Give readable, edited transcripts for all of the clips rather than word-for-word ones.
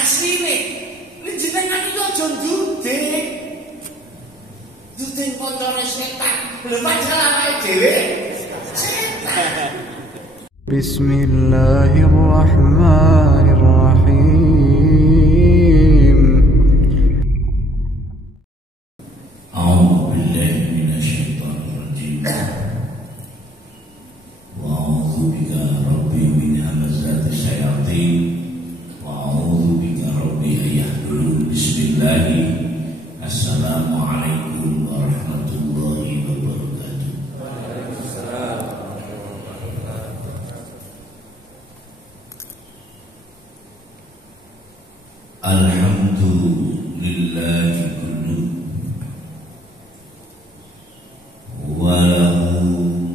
asline nek jenengan iki aja nduding. Nduding kancane setan. Lha padahal awake dhewe setan. Bismillahirrahmanirrahim. A'udzu billahi minasyaitonir rajim. Wa a'udzu bika rabbi min hamazati syayatin. Wa a'udzu bika rabbi an yahdurun. Bismillah. Assalamualaikum warahmatullahi wabarakatuh. Alhamdulillahi kullu wa lahu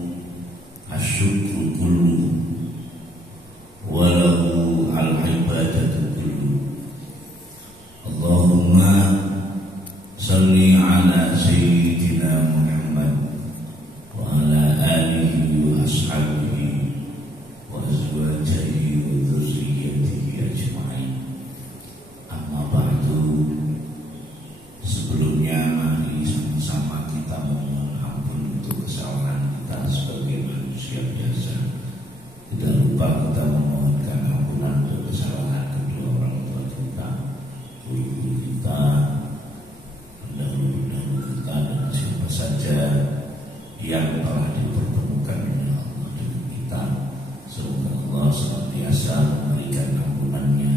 asyukru kullu wa lahu al-ibadatu kullu. Allahumma salli ala sayyidina Muhammad wa ala alihi wa ashabihi wa azwajihi wa dzurriyyatihi ajma'in. Amma ba'du. Sebelumnya mari sama-sama kita memohon ampun untuk kesalahan kita sebagai manusia biasa. Tidak lupa kita memohonkan ampunan untuk kesalahan kedua orang tua kita, ibu kita, pendahulu-pendahulu kita, dan siapa saja yang telah dipertemukan dengan Allah dengan kita. Semoga Allah senantiasa memberikan ampunannya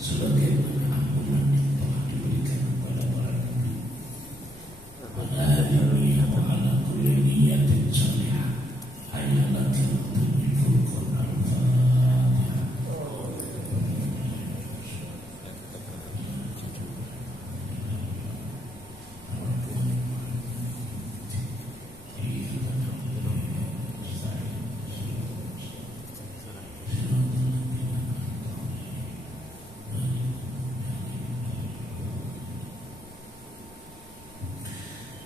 sebagaimana ampunan yang telah diberikan kepada para nabi. Pada hari ini wa ala kulli niyatin salihah. Hayalatil furqan al-Fatihah.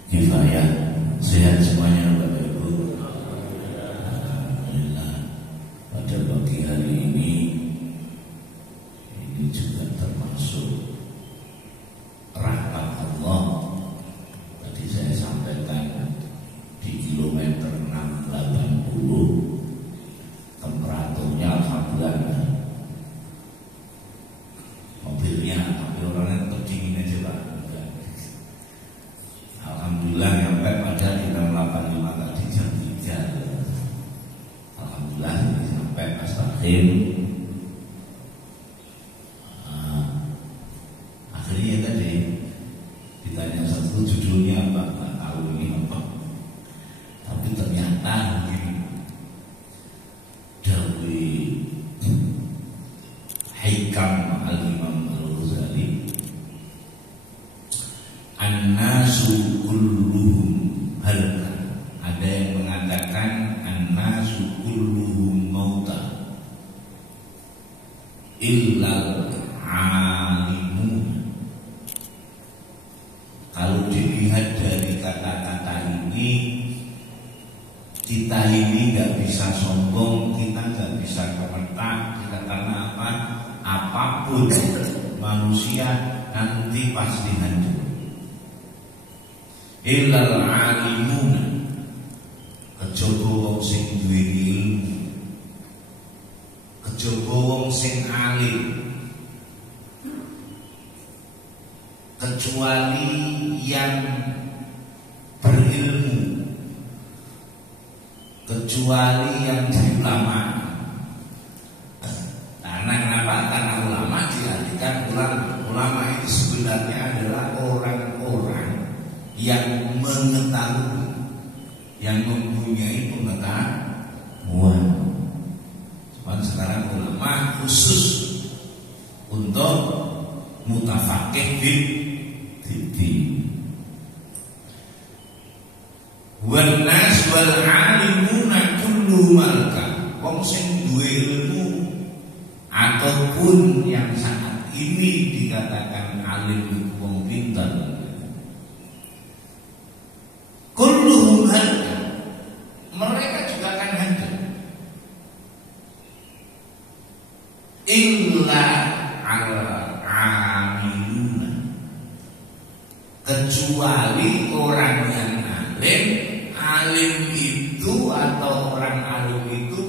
Kifayah, sehat semuanya Bapak Ibu. Alhamdulillah. Pada pagi hari ini juga termasuk rahmat Allah. Tadi saya sampaikan di kilometer 680 temperaturnya alhamdulillah. Mobilnya tapi orangnya kedingin aja Pak. Alhamdulillah sampai pada di 685 tadi jam 3. Alhamdulillah sampai Astagfir. Akhirnya tadi ditanya satu judulnya apa, nggak tahu ini apa. Tapi ternyata begini, dari Hikam Al-Imam Al-Ghazali, an-nasu kulluhum halka. Ada yang mengatakan an-nasu kulluhum mauta illal alimun. Kalau dilihat dari kata-kata ini, kita ini nggak bisa sombong, kita nggak bisa kemetak, kita karena apa? Apapun manusia nanti pasti hancur. Illal alimun, kejaba wong sing duwe ilmu, kejaba wong sing alim, kecuali yang berilmu, kecuali yang ulama. Karena kenapa? Karena ulama diartikan ulama itu sebenarnya adalah orang-orang yang mengetahui, yang mempunyai pengetahuan. Cuman sekarang ulama khusus untuk mutafaqih fid-din. Wan nas wal alimuna kulluhum malka. Wong sing duwe ilmu ataupun yang saat ini dikatakan alim, wong pintar, kulluhum halka, mereka juga akan hancur. Illa al kecuali orang yang alim. Alim itu atau orang alim itu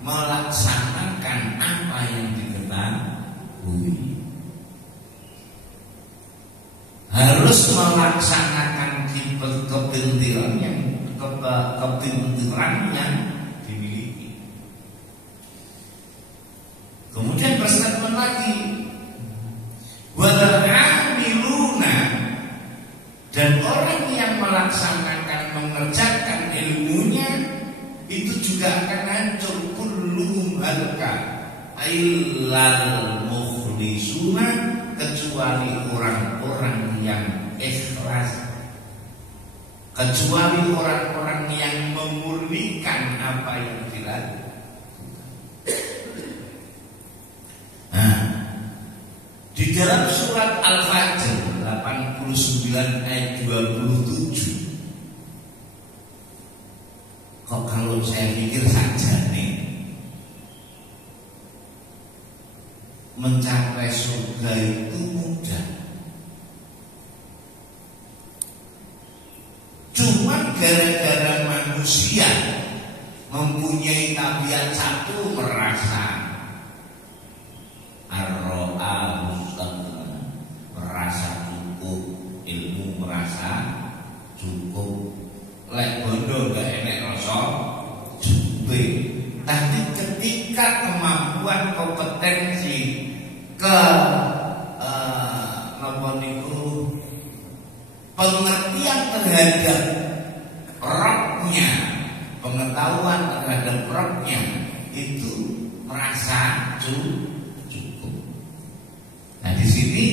melaksanakan apa yang diketahui, harus melaksanakan kepintaran yang dimiliki. Kemudian berstatement lagi, wal-amiluna, dan orang yang melaksanakan, mengerjakan ilmunya itu juga akan hancur. Kulluhum halka illal mukhlisuna, kecuali orang-orang yang ikhlas, kecuali orang-orang yang memurnikan apa yang dilakukan. Nah, di dalam surat Al-Fajr 89 ayat 27, kok kalau saya pikir saja nih, mencapai surga itu mudah. Cuma gara-gara manusia mempunyai tabiat satu, merasa merasa cukup, ilmu merasa cukup, lek bondo gak enek rasa cukup. Tapi ketika kemampuan, kompetensi, pengertian terhadap rohnya, pengetahuan terhadap rohnya itu merasa cukup. Nah, di sini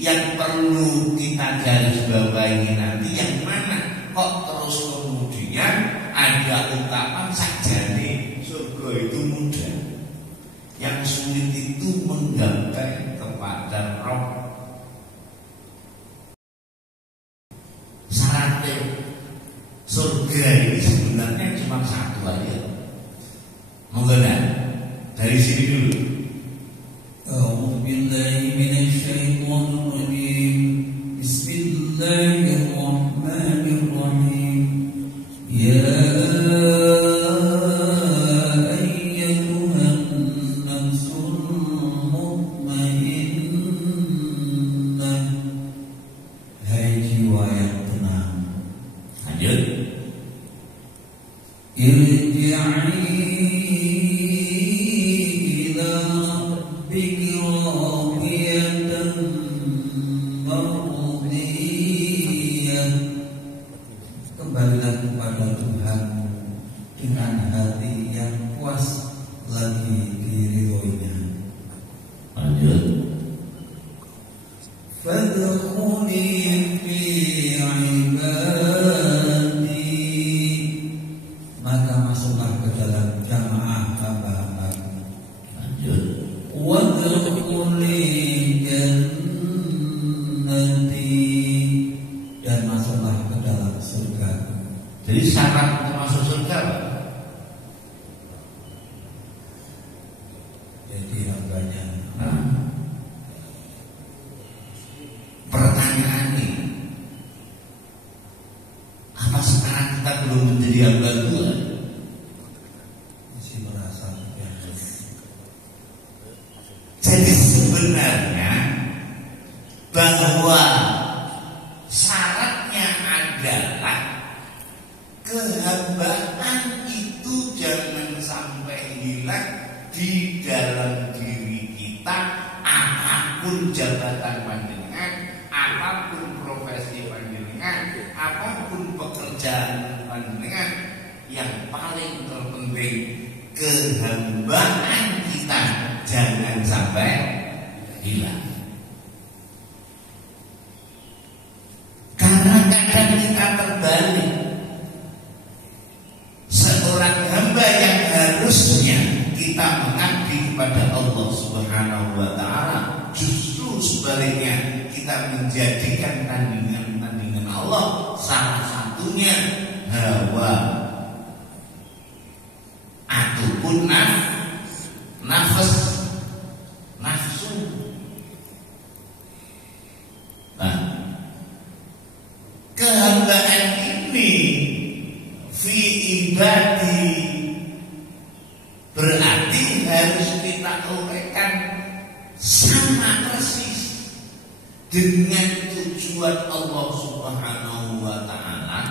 yang perlu kita garis bawahi nanti, yang mana kok terus kemudian ada ungkapan sajane surga itu mudah, yang sulit itu menggapai kepada roh. Syaratnya surga ini sebenarnya cuma satu aja. Mengapa? Dari sini dulu. A'udzubillahi minasyaitonirrajim. Bismillahirrahmanirrahim. Ya ayyatuhan nafsul mutmainnah. Hai jiwa yang tenang. Lanjut. Irji'i kembalilah kepada Tuhanmu dengan hati yang puas lagi diridhoinya. Lanjut. Fadkhuli fi ibadi, maka masuklah ke dalam jamaah hamba-hambaku. Lanjut. Wadkhuli jannati, dan masuklah ke dalam surga. Jadi syarat untuk masuk surga apa? Jadi hambanya. Nah, pertanyaan ini, apa sekarang kita belum menjadi hamba Tuhan? Masih merasa terjatuh. Jadi sebenarnya bahwa syaratnya adalah kehambaan itu jangan sampai hilang di dalam diri kita. Apapun jabatan panjenengan, apapun profesi panjenengan, apapun pekerjaan panjenengan, yang paling terpenting kehambaan kita jangan sampai hilang. Karena kadang kita terbalik, seorang hamba yang harusnya kita mengabdi kepada Allah Subhanahu wa Ta'ala, justru sebaliknya kita menjadikan tandingan-tandingan Allah, salah satunya hawa ataupun nafsu. Nah, ibadi, berarti harus kita uraikan sama persis dengan tujuan Allah Subhanahu wa Ta'ala,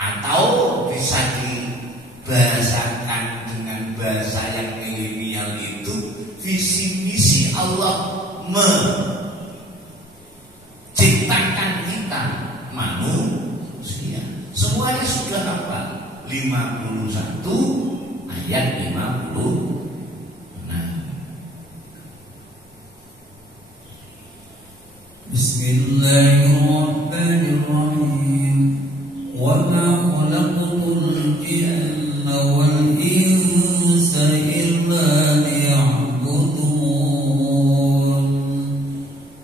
atau bisa dibahasakan dengan bahasa yang milenial itu visi misi Allah menciptakan kita manusia. Semuanya sudah hafal 51 ayat 50. Bismillahirrahmanirrahim. Wa ma khalaqtul jinna wal insa illa liya'budun.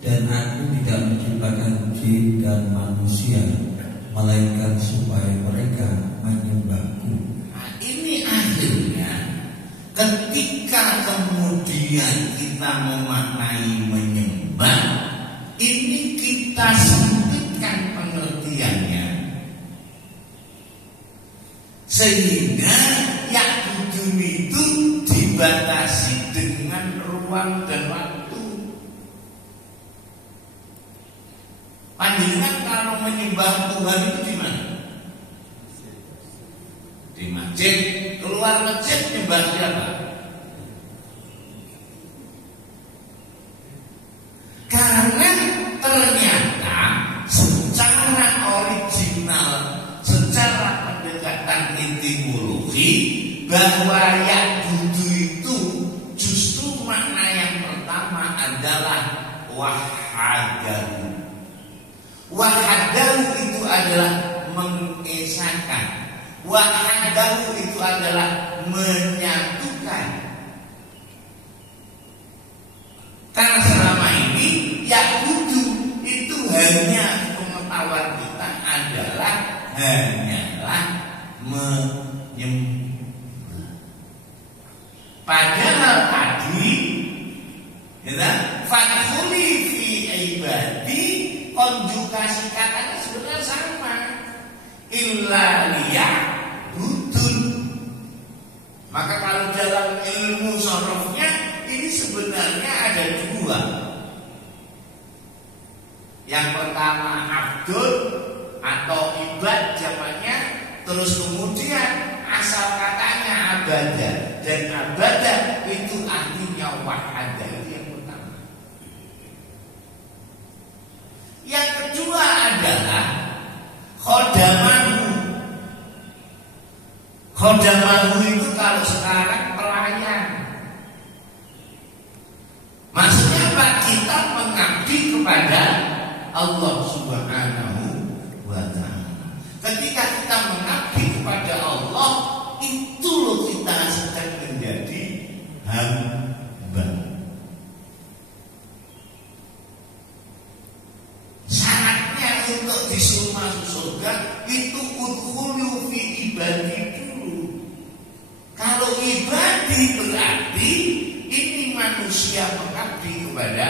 Dan aku tidak menciptakan jin dan manusia melainkan supaya mereka menyembahku. Nah, ini akhirnya ketika kemudian kita memaknai menyembah, ini kita sempitkan pengertiannya, sehingga ya'budun itu dibatasi dengan ruang dan waktu. Panjenengan kalau menyembah Tuhan itu di mana? Di masjid. Keluar masjid menyembah siapa? Karena ternyata secara original, secara pendekatan etimologi, bahwa ya'budu itu justru makna yang pertama adalah wahadahu. Wahadahu itu adalah mengesahkan. Wahadahu itu adalah menyatukan. Karena selama ini ya'budu itu hanya pengetahuan kita adalah hanyalah menyembah. Padahal tadi ya, fadkhuli fi ibadi, konjugasi katanya sebenarnya sama. Illa liya'budun. Maka kalau dalam ilmu sharafnya ini sebenarnya ada dua. Yang pertama abdul atau ibad jamaknya, terus kemudian asal katanya abadah, dan abadah itu artinya wahadah. Itu yang pertama. Yang kedua adalah khodamahu. Khodamahu itu kalau sekarang pelayan. Maksudnya apa? Kita mengabdi kepada Allah Subhanahu wa Ta'ala. Ketika kita mengabdi kepada Allah, itu loh kita sedang menjadi hamba. Syaratnya untuk disuruh masuk surga itu udkhulu fi ibadi dulu. Kalau ibadi berarti ini manusia mengabdi kepada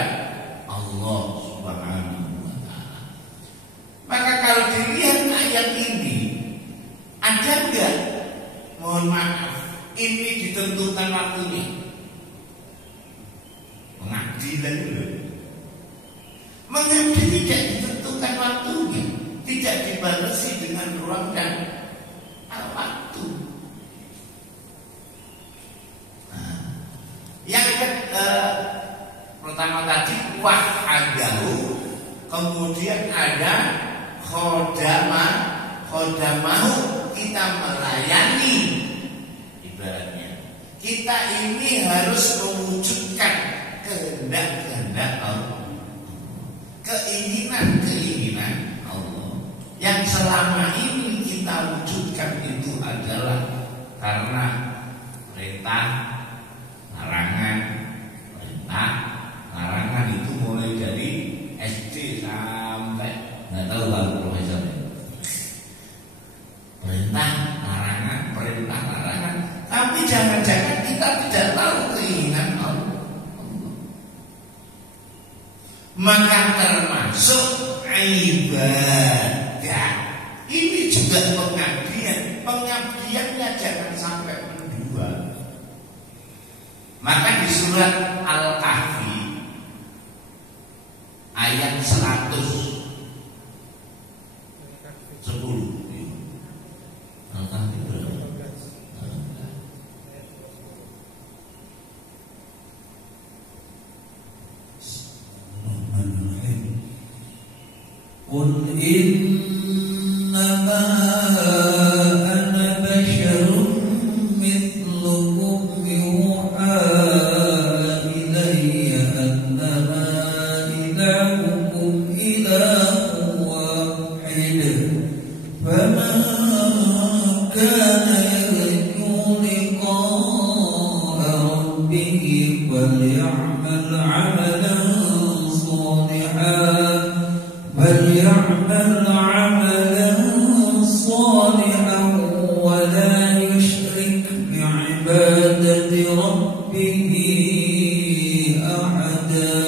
Allah Subhanahu wa Ta'ala. Maka kalau dilihat ayat ini, ada enggak, mohon maaf, ini ditentukan waktunya? Mengabdi dan dulu. Mengabdi tidak ditentukan waktunya, tidak dibatasi dengan ruang dan waktu. Yang pertama tadi wahadahu, kemudian ada khodamahu, kita melayani. Ibaratnya kita ini harus mewujudkan kehendak-kehendak Allah, keinginan-keinginan Allah yang selama ini kita wujudkan itu adalah karena perintah, larangan. Perintah, larangan itu mulai dari SD sampai nggak tahu Pak Profesor. Perintah, larangan. Tapi jangan-jangan kita tidak tahu keinginan Allah. Maka termasuk ibadah. Ini juga pengabdian di surat Al-Kahfi ayat 110. Al-Kahfi berapa? Qul innama ana basharun mithlukum yuha ilayya annama ilahukum ilahun wahid faman kana yarju liqa'a rabbih falya'mal 'amalan فليعمل عملا صالحا ولا يشرك بعبادة ربه أحدا.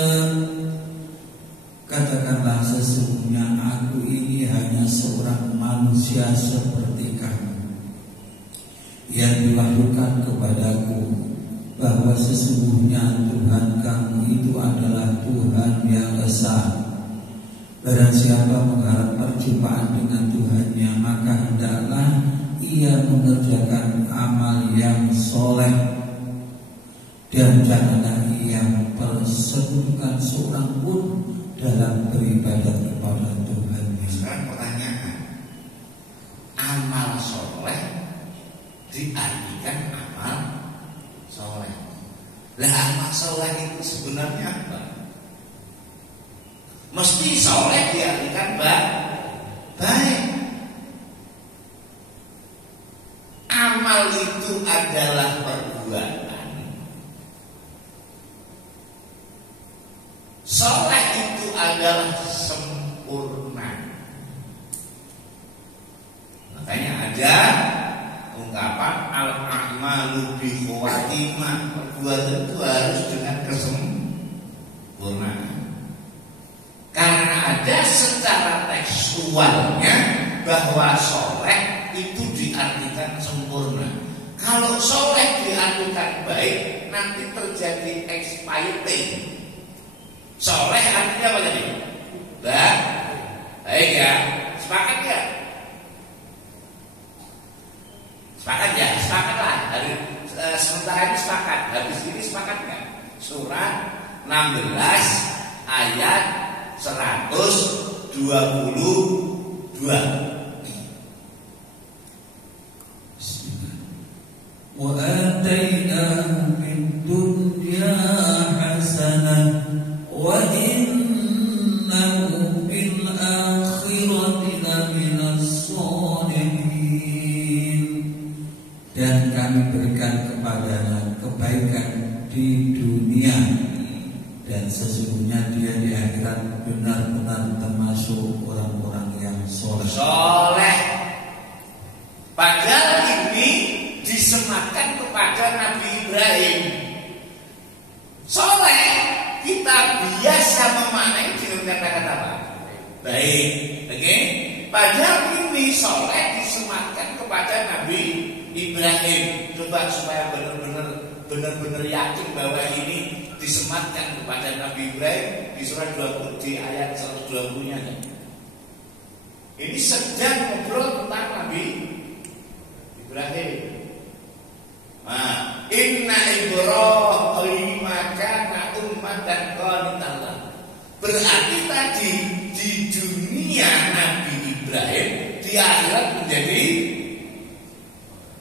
Katakanlah sesungguhnya aku ini hanya seorang manusia seperti kamu. Yang diwahyukan kepadaku bahwa sesungguhnya Tuhan kamu itu adalah Tuhan yang esa. Barang siapa mengharap perjumpaan dengan Tuhannya, maka hendaklah ia mengerjakan amal yang soleh dan janganlah ia mempersekutukan seorang pun dalam beribadat kepada Tuhannya. Sekarang pertanyaan, amal soleh diartikan amal soleh. Lah amal soleh itu sebenarnya apa? Mesti soleh diartikan baik. Amal itu adalah perbuatan. Soleh itu adalah sempurna. Makanya ada ungkapan al-a'malu bi khawatimah. Perbuatan itu harus dengan kesempurnaan. Karena ada secara tekstualnya bahwa soleh itu diartikan sempurna. Kalau soleh diartikan baik, nanti terjadi expiring. Soleh artinya apa tadi? Baik ya, sepakat ya? Sepakat ya, sepakatlah. Sementara ini sepakat, habis ini sepakat nggak? Surat 16 ayat 122. Wa atainahu fid dunya hasanah wa innahu fil akhirati laminas sholihin. Dan kami berikan kepadanya kebaikan di dunia, dan sesungguhnya dia di akhirat benar-benar termasuk orang-orang yang soleh. Padahal ini disematkan kepada Nabi Ibrahim. Soleh kita biasa memaknai dengan kata-kata apa? Baik, oke? Padahal ini soleh disematkan kepada Nabi Ibrahim. Coba supaya benar-benar yakin bahwa ini disematkan kepada Nabi Ibrahim di surat 20 di ayat 120-nya. Ini sedang ngobrol tentang Nabi Ibrahim. Inna Ibrahim kana ummatan qanitan. Berarti tadi di dunia Nabi Ibrahim, di akhirat menjadi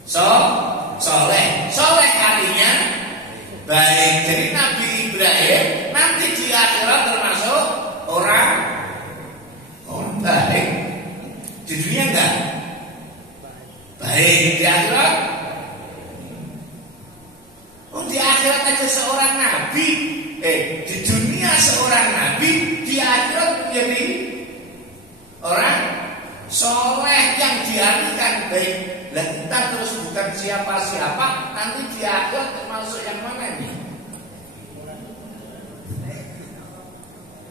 soleh. Soleh artinya baik. Jadi Nabi Ibrahim nanti di akhirat termasuk orang baik. Di dunia enggak baik, di akhirat. Di akhirat aja seorang nabi, di dunia seorang nabi, di akhirat menjadi orang soleh yang diartikan baik. Lah kita terus bukan siapa-siapa, nanti di akhirat termasuk yang mana nih?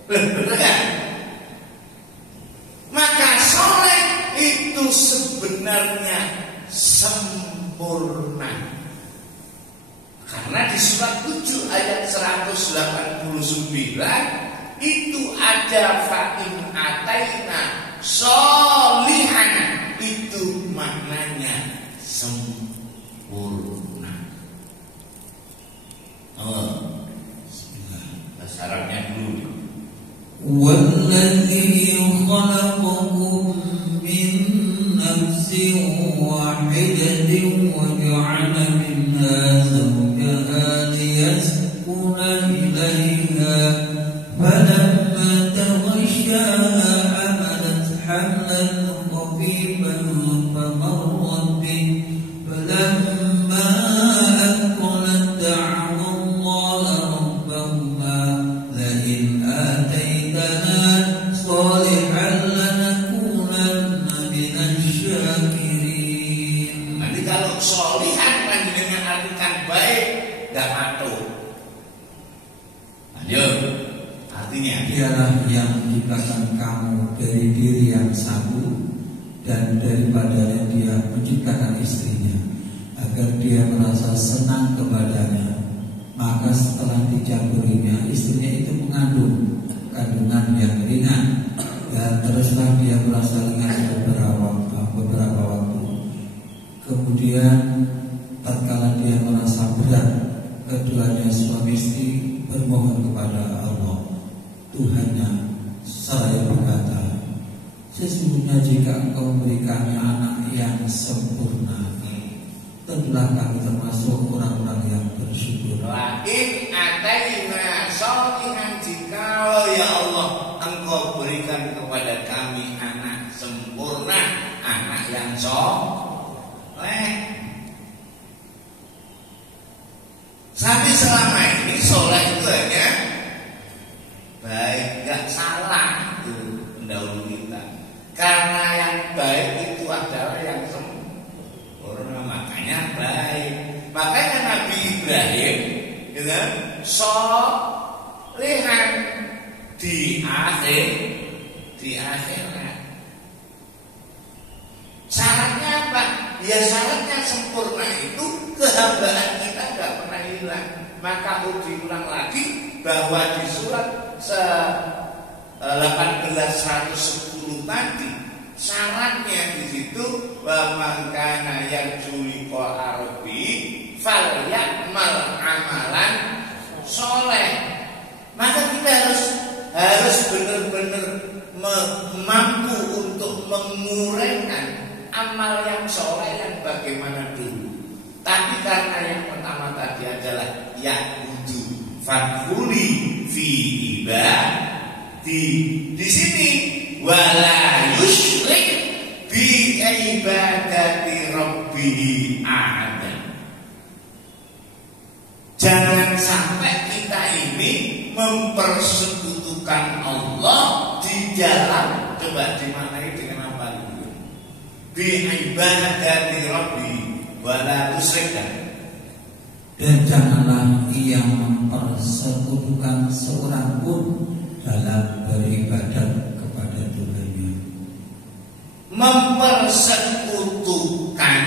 Betul kan? Maka soleh itu sebenarnya sempurna. Karena di surat 7 ayat itu ada fa'in ataina solihan, itu maknanya sempurna. Syaratnya dulu. والذي خلقكم من نفس واحدة وجعل منها زوجها ليسكن إليها فلما تغشاها حملت حملا خفيفا فمرت به فلما أثقلت دعوا الله ربهما لئن آتيتنا صالحا لنكونن من الشاكرين. Nanti kalau solihan dengan artikan baik, tidak patuh. Lanjut. Artinya Dialah yang menciptakan kamu dari diri yang satu, dan daripadanya dia menciptakan istrinya agar dia merasa senang kepadanya. Maka setelah dicampurinya, istrinya itu mengandung kandungan yang ringan, dan teruslah dia merasa ringan beberapa waktu. Kemudian tatkala dia merasa berat, keduanya suami istri bermohon kepada Allah Tuhannya, seraya berkata, sesungguhnya jika engkau memberikannya anak yang sempurna, tentulah kami termasuk orang-orang yang bersyukur. Lain ataina solihan, jika ya Allah engkau berikan kepada kami anak sempurna, anak yang soleh. Tapi selama ini soleh itu hanya baik, gak salah itu mendahului kita. Karena yang baik itu adalah yang sempurna, makanya baik. Makanya Nabi Ibrahim dengan solehan di akhirat. Syaratnya apa? Ya syaratnya sempurna itu kehambaan kita gak pernah hilang. Maka diulang lagi bahwa di surat 1810 tadi syaratnya di situ wa man kana yarju liqa rabbi falyamal amalan soleh. Maka kita harus benar-benar mampu untuk menguraikan amal yang soleh yang bagaimana dulu. Tapi karena yang pertama tadi adalah ya'budu fadhuli fi ibadi, di sini wala yusyrik bi ibadati rabbihi ahada. Jangan sampai kita ini mempersekutukan Allah di dalam, coba dimaknai dengan apa itu? Bi ibadati rabbihi wala tusyrik. Dan janganlah ia mempersekutukan seorang pun dalam beribadat kepada Tuhannya. Mempersekutukan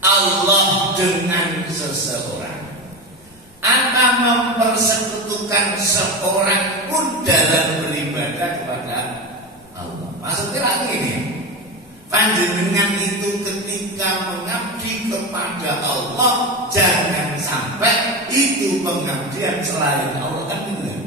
Allah dengan seseorang, atau mempersekutukan seorang pun dalam beribadah kepada Allah. Maksudnya lagi ini, panjenengan itu ketika mengabdi kepada Allah, jangan sampai itu pengabdian selain Allah, kan benar.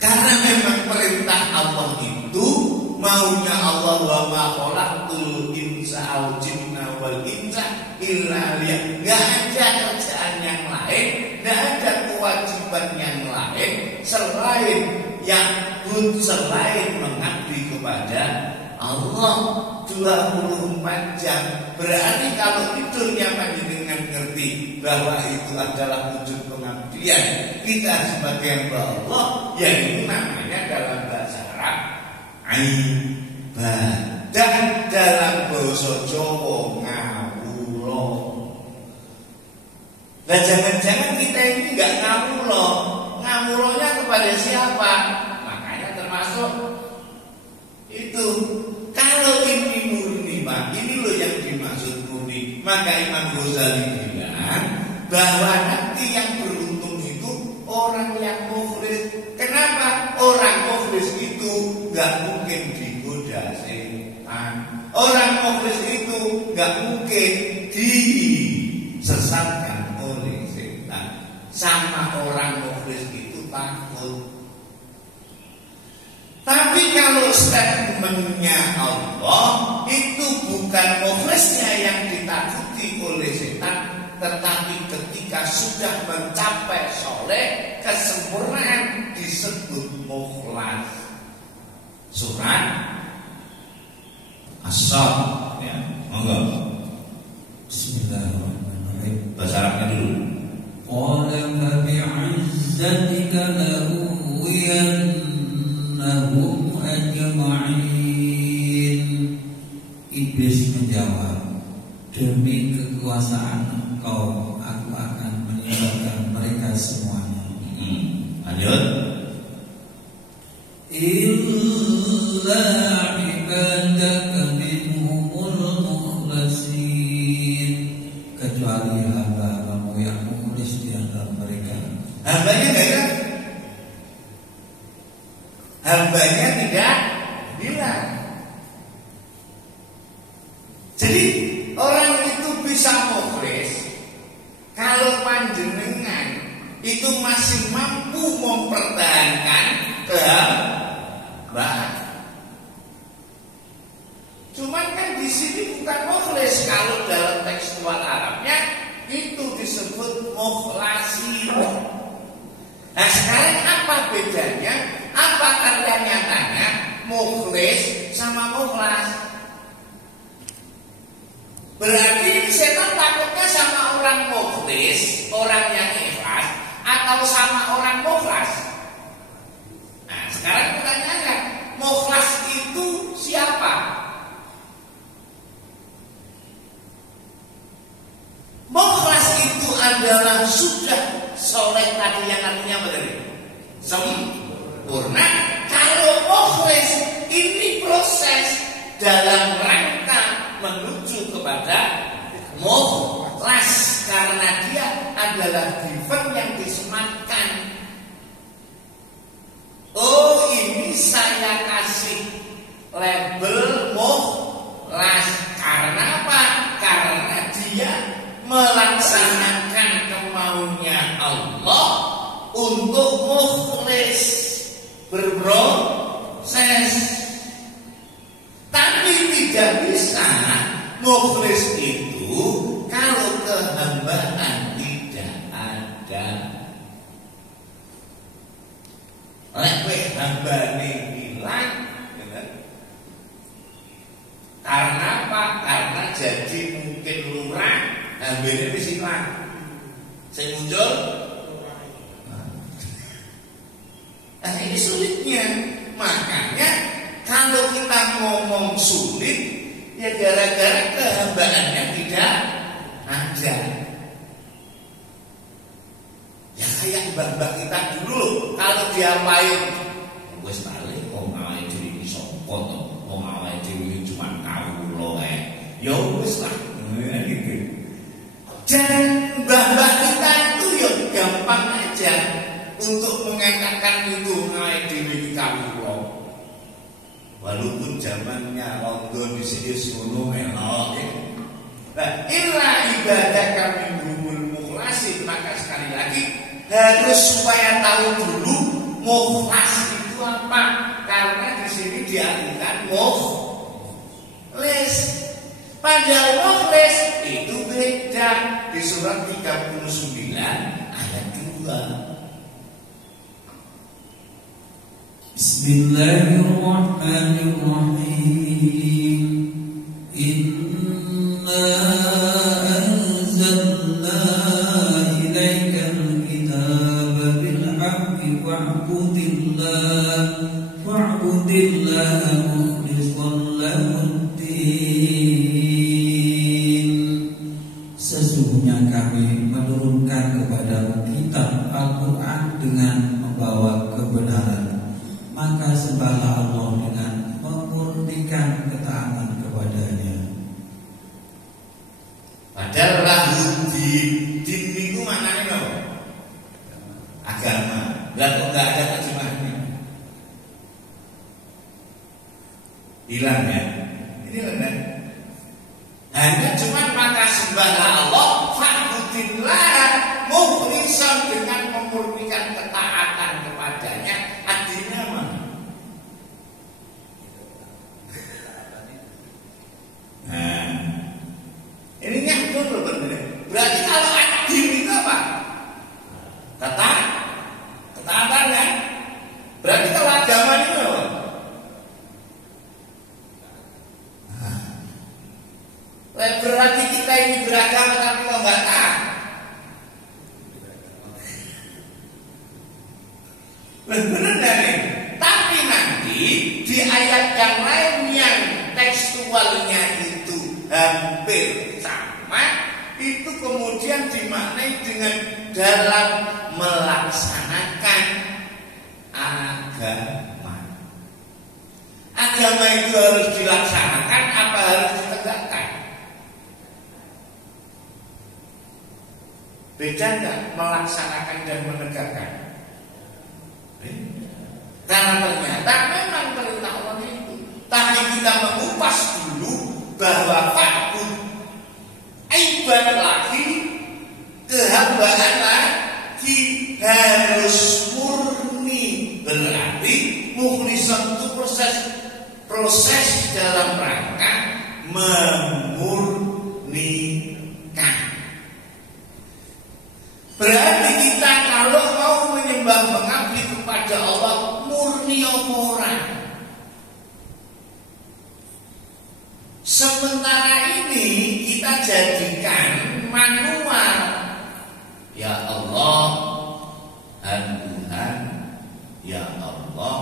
Karena memang perintah Allah itu maunya Allah, wa ma khalaqtul insa wal jinna wal insa illa liya'budun. Enggak ada kerjaan yang lain, enggak ada kewajiban yang lain selain selain mengabdi kepada Allah 24 jam. Berarti kalau tidurnya panjenengan ngerti bahwa itu adalah wujud pengabdian kita sebagai hamba Allah, ya itu namanya dalam bahasa Arab ibadah, dalam bahasa Jawa ngawula. Nah jangan-jangan kita ini nggak ngawula, ngawulanya kepada siapa? Makanya termasuk itu. Kalau ini murni, Pak, ini loh yang dimaksud murni. Maka Imam Ghazali bilang bahwa nanti yang beruntung itu orang yang mukhlis. Kenapa? Orang mukhlis itu nggak mungkin digoda setan. Orang mukhlis itu nggak mungkin disesatkan oleh setan. Sama orang mukhlis itu takut. Tapi kalau statementnya Allah itu bukan mukhlisnya yang ditakuti oleh setan, tetapi ketika sudah mencapai soleh kesempurnaan disebut mukhlas. Surat As-Saff, ya, monggo. Bismillahirrahmanirrahim. Bahasa Arabnya dulu. Qala fa bi'izzatika la'uwiyannahum ajma'in. Iblis menjawab, demi kekuasaan Engkau, aku akan meninggalkan mereka semuanya. Lanjut. Illa ibadaka minhumul mukhlasin, kecuali hamba-Mu yang mukhlis di antara mereka. Hambanya enggak ada? Hambanya tidak bilang. Jadi orang itu bisa mukhlis kalau panjenengan itu masih mampu mempertahankan kehambaan. Cuman kan di sini bukan mukhlis. Kalau dalam tekstual Arabnya itu disebut mukhlasi. Nah sekarang apa bedanya? Apa kata nyatanya mukhlis sama mukhlas? Berarti ini setan takutnya sama orang mukhlis, orang yang ikhlas, atau sama orang mukhlas? Nah sekarang pertanyaannya, mukhlas itu siapa? Mukhlas itu adalah sudah soleh tadi yang artinya apa tadi? Sempurna. Kalau mukhlis ini proses dalam rangka menuju kepada mukhlas, karena dia adalah given yang disematkan. Oh ini saya kasih label mukhlas. Karena apa? Karena dia melaksanakan kemauannya Allah untuk mukhlis, berproses. Tapi tidak bisa mukhlis itu kalau kehambaan tidak ada. Lek hambane hilang, karena apa? Karena jadi mungkin lurah, hambane wis hilang. Sing muncul. Nah ini sulitnya. Makanya kalau kita ngomong sulit, ya gara-gara kehambaannya tidak ada. Ya kayak mbak-mbak kita dulu loh, kalau diapain, wes balik, awake dhewe iki sapa to? Awake dhewe cuma kawula ya wes lah. Dan mbak-mbak kita itu ya gampang aja untuk mengatakan itu awake dhewe iki kawula. Walaupun zamannya London di sini ngono melok. Nah, illa ibadah kami berumul mukhlasin, maka sekali lagi harus supaya tahu dulu mukhlas itu apa. Karena di sini diartikan mukhlis. Padahal mukhlis itu beda di surat 39 ayat 2. Bismillahirrahmanirrahim. Inna anzalna ilaikal kitaba bil haqqi wa'budillaha mukhlishan lahud-din. Sesungguhnya kami menurunkan kepadamu kitab Al-Quran dengan membawa kebenaran, maka sembahlah Allah dengan memurnikan ketaatan kepadanya. Padahal lahud-din itu Lah kok nggak ada terjemahannya? Hilang ya. Ini benar. Hanya cuma maka sembahlah Allah fa'budillah mukhlishan dengan memurnikan ketaatan kepadanya. Artinya mana? Nah, ini nyambung loh benar. Berarti kalau adil itu apa? Ketaatan kan? Berarti kalau agama itu apa? Berarti kita ini beragama tapi kok nggak taat. Benar nih. Tapi nanti di ayat yang lain yang tekstualnya itu hampir sama, itu kemudian dimaknai dengan dalam melaksanakan agama. Agama itu harus dilaksanakan apa harus ditegakkan? Beda nggak melaksanakan dan menegakkan? Karena ternyata memang perintah Allah itu. Tapi kita mengupas dulu bahwa fa'bud ibadah lagi kehambaan lagi harus murni. Berarti mukhlishan itu proses dalam rangka memurnikan. Berarti kita kalau mau menyembah mengabdi kepada Allah murni orang. Sementara ini kita jadikan manual. Ya Allah, Tuhan, ya Allah,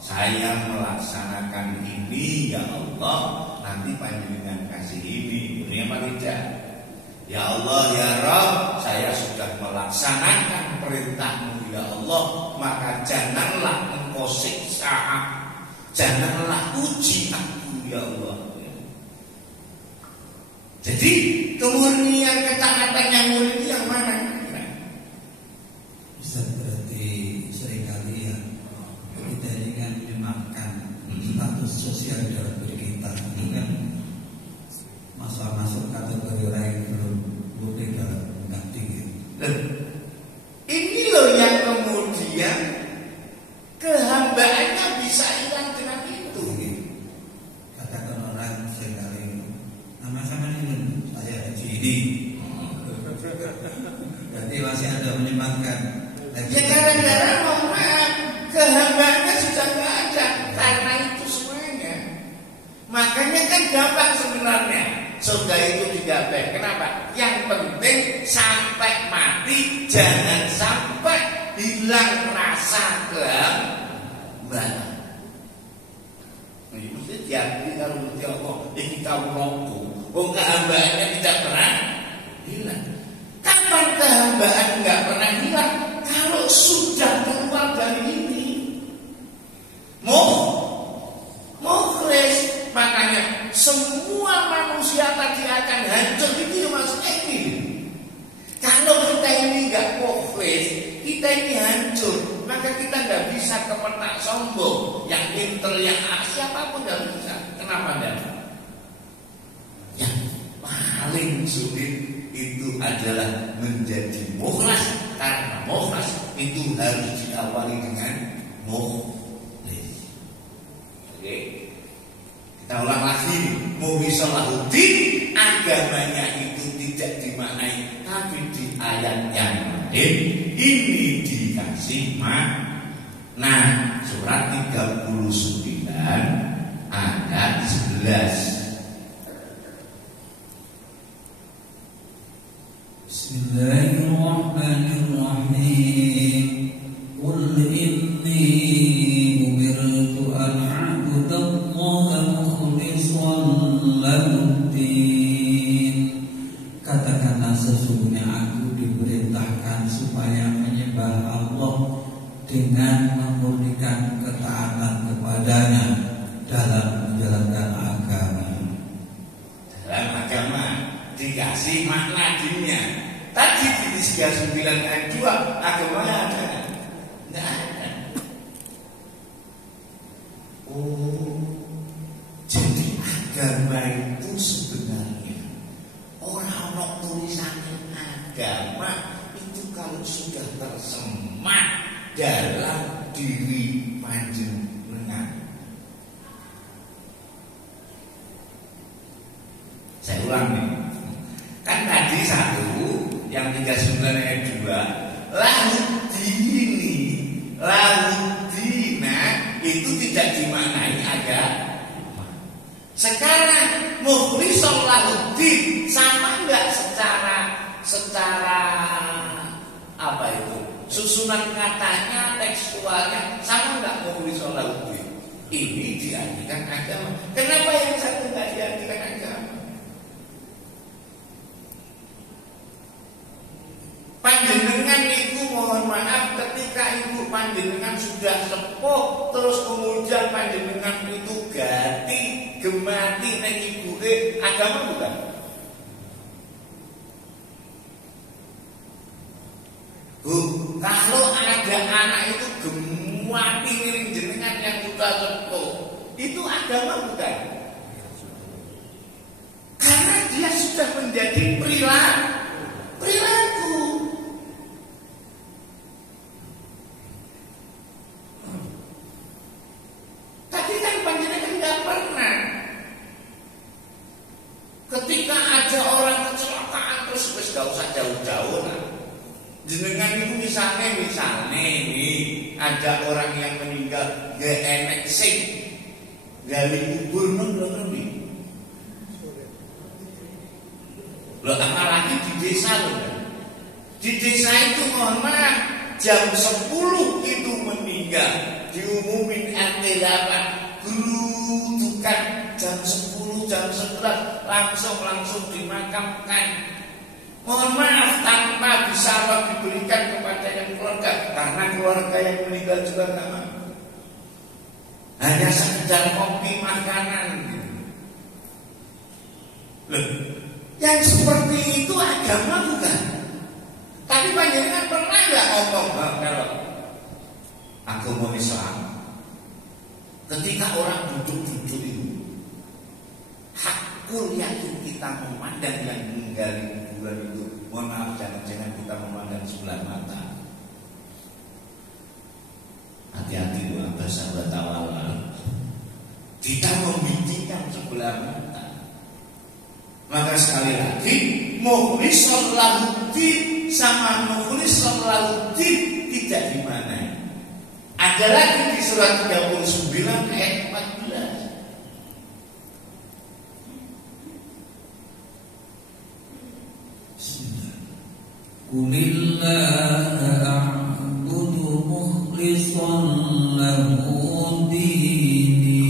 saya melaksanakan ini, ya Allah, nanti panjenengan kasih ini, ini apa tidak? Ya Allah, ya Rabb, saya sudah melaksanakan perintahmu, ya Allah, maka janganlah engkau siksa, janganlah uji aku, ya Allah. Jadi kemurnian ketaatan yang murni yang mana? Bisa berarti seringkali ya kita ini kan memakan status sosial dalam diri kita, kan masuk kategori orang yang belum boleh dalam mengabdi. Ini loh yang kemudian kehambaannya bisa hilang dengan itu. Katakan orang seringkali nama sama ini saya jadi berarti masih ada menyematkan. Ya gara-gara mohon kehambaannya sudah tidak ada karena itu semuanya. Makanya kan gampang sebenarnya. Surga itu 3 baik. Kenapa? Yang penting sampai mati jangan sampai hilang rasa kehambaan. Ini mesti diakui kalau mesti Allah. Ini kamu rokok. Wong kehambaannya tidak pernah hilang. Kapan kehambaan nggak pernah hilang? Kalau sudah keluar dari ini, mukhlis. Makanya semua manusia tadi akan hancur. Itu maksudnya ini. Kalau kita ini nggak mukhlis, kita ini hancur. Maka kita nggak bisa kepenak sombong, yang pinter, yang siapapun nggak bisa. Kenapa enggak? Yang paling sulit itu adalah menjadi mukhlas. Karena mukhlas itu harus diawali dengan mukhlis. Oke. Kita ulang lagi, mukhlishallahuddin, agamanya itu tidak dimaknai, tapi di ayat yang lain ini dikasih makna. Surat 39 ayat 11. Bismillahirrahmanirrahim. Qul inni umirtu an a'budallaha mukhlishan lahuddin. Katakanlah sesungguhnya aku diperintahkan supaya menyembah Allah dengan memurnikan ketaatan kepadanya dalam menjalankan agama. Dalam agama dikasih makna dunia. Tadi di 39 ayat 2 agamanya ada. Nggak dalam diri panjenengan. Saya ulang nih. Kan tadi satu, yang 39 ayat 2, lahudina itu tidak dimaknai agama. Sekarang mukhlisol lahudin sama enggak secara apa itu? Susunan katanya, tekstualnya sama enggak mukhlisol lahudin? Ini diartikan agama. Kenapa yang satu enggak diartikan agama? Panjenengan itu mohon maaf ketika ibu panjenengan sudah sepuh, terus kemudian panjenengan itu ganti gemati neng ibuke, agama bukan? Bu, kalau ada anak itu gemati ngiring jenengan yang sudah sepuh, itu agama bukan? Karena dia sudah menjadi perilaku. Tapi kan panjenengan tidak pernah. Ketika ada orang kecelakaan terus gak usah jauh-jauh lah. Jenengan itu misalnya ini ada orang yang meninggal gak enek sing gali kubur lebih. Loh apalagi di desa loh. Di desa itu mohon maaf jam 10 itu meninggal, diumumin RT 8, gerudukan jam 10, jam 11 langsung dimakamkan. Mohon maaf tanpa bisa diberikan kepada yang keluarga, karena keluarga yang meninggal juga nggak mampu. Hanya sekedar kopi makanan gitu. Loh, yang seperti itu agama bukan? Tapi panjenengan pernah nggak ngomong kalau agama Islam? Ketika orang duduk-duduk itu, hakul yakin kita memandang yang menggali kuburan itu. Mohon maaf, jangan kita memandang sebelah mata. Hati-hati loh, sahabat awal. Kita membimbingkan sebelah mata. Maka sekali lagi, mukhlisol lahudin sama mukhlisol lahudin tidak dimanai. Ada lagi di surat 39 ayat 14. Qulillaha a'budu mukhlishan lahu dini.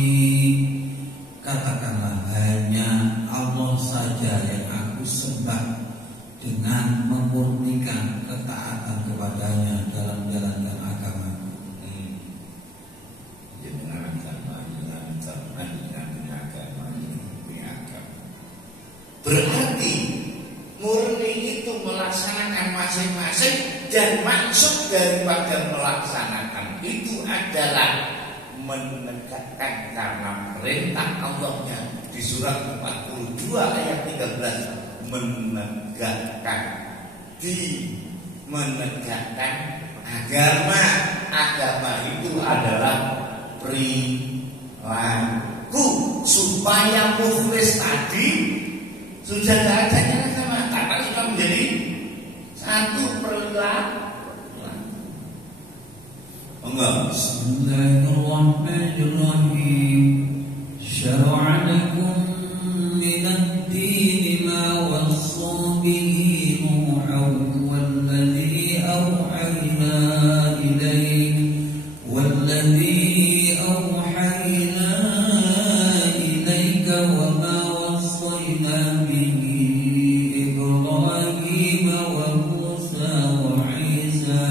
Katakanlah hanya Allah saja yang aku sembah dengan memurnikan ketaatan kepadanya dalam jalankan agamaku. Berarti murni itu melaksanakan masing-masing, dan maksud daripada melaksanakan itu adalah menegakkan karena perintah Allahnya di surat 42 ayat 13, menegakkan agama itu adalah perilaku, supaya mukhlis tadi sudah tidak adanya sama, karena sudah menjadi satu perilaku. Bismillahirrahmanirrahim. Syara'a lakum minad dini ma wassa bihi Nuhan walladzi awhayna ilayka wa ma wassayna bihi Ibrahim wa Musa wa Isa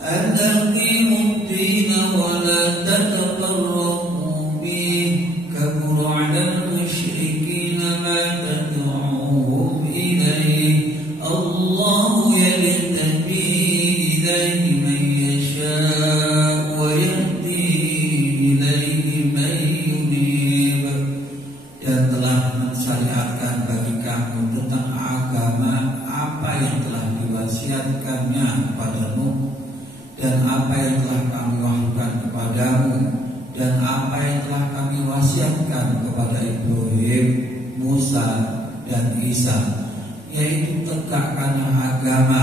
an aqimu ad-dina wa la tataqarrabu bihi kabura 'ala al-mushrikeena ma tad'uuhum ilayhi Allahu yajtabi ilayhi man yashaa' wa yahdi ilayhi man yunib. Dan telah mensyariatkan bagi kamu tentang agama apa yang telah diwasiatkannya kepada Nuh dan apa yang telah kami wahyukan kepadamu dan apa yang telah kami wasiatkan kepada Ibrahim, Musa, dan Isa, yaitu tegakkanlah agama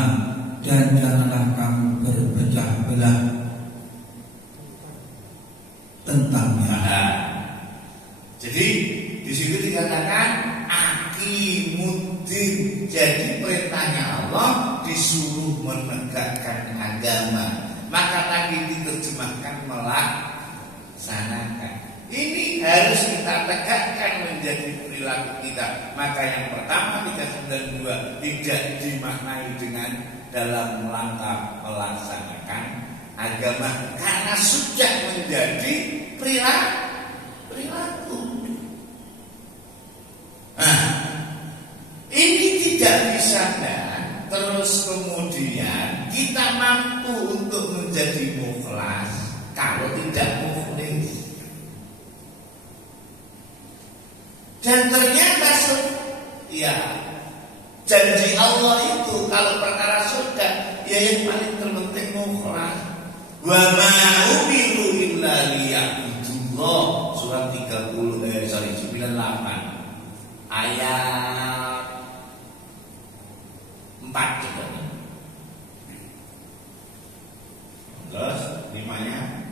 dan janganlah kamu berpecah belah tentangnya. Jadi di situ dikatakan aqimuddin. Jadi perintahnya Allah disuruh menegakkan agama. Maka tadi diterjemahkan melaksanakan. Ini harus kita tegakkan menjadi perilaku kita. Maka yang pertama 392 tidak dimaknai dengan dalam langkah melaksanakan agama, karena sudah menjadi perilaku. Nah, ini tidak bisa dan terus kemudian kita mampu untuk menjadi mukhlas kalau tidak mukhlis. Dan ternyata ya janji Allah itu kalau perkara surga ya yang paling terpenting mukhlas. Wa ma umiru illa liya'budullah, surat 98 ayat 4 coba. Terus 5-nya.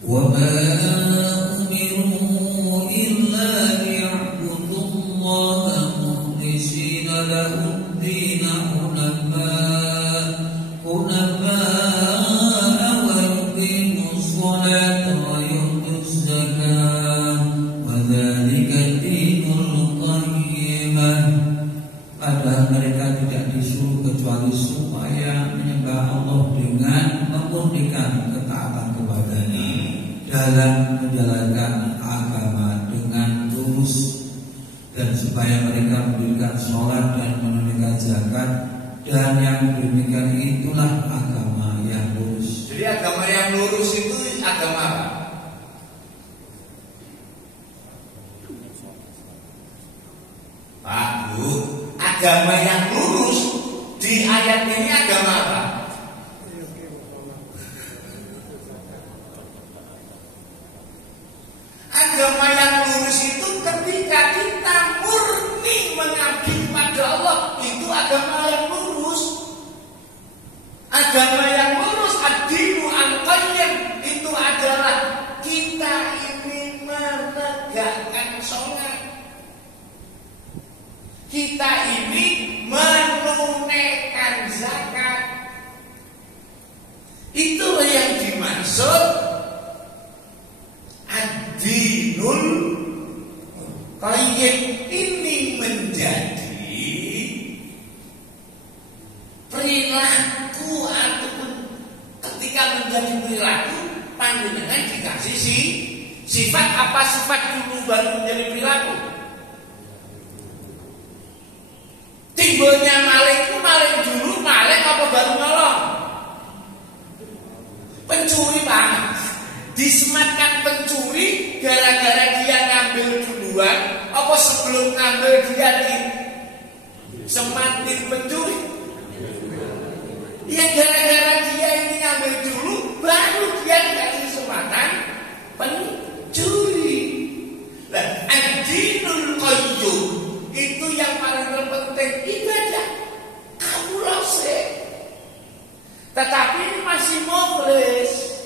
Wa ma umiru illa liya'budullaha mukhlishina lahu-d-din hunafa wa yuqimus sholata wa yu'tuz zakata wa dzalika dinul qayyimah. Padahal mereka tidak disuruh kecuali supaya menyembah Allah dengan memurnikan ketaatan kepadanya dalam menjalankan agama dengan lurus, dan supaya mereka mendirikan sholat dan menunaikan zakat, dan yang demikian itulah agama yang lurus. Jadi agama yang lurus itu agama apa? Pak Bu, agama yang lurus di ayat ini agama apa? Agama yang lurus itu ketika kita murni mengabdi kepada Allah, itu agama yang lurus. Agama yang lurus, ad-dinu al-qayyim, itu adalah kita ini menegakkan sholat, kita ini menunaikan zakat. Itu yang dimaksud ad-dinul qayyim. Ini menjadi perilaku, ataupun ketika menjadi perilaku panjenengan dikasih sifat apa, sifat dulu baru menjadi perilaku. Timbulnya maling itu maling dulu, maling apa baru nolong? Pencuri Pak, disematkan pencuri gara-gara dia ngambil duluan, apa sebelum ngambil dia disematin pencuri? Ya gara-gara dia ini ngambil dulu, baru dia dikasih sematan pencuri. Nah, ad-dinul qayyum itu yang paling terpenting ibadah. Kamu lose, tetapi ini masih mukhlis.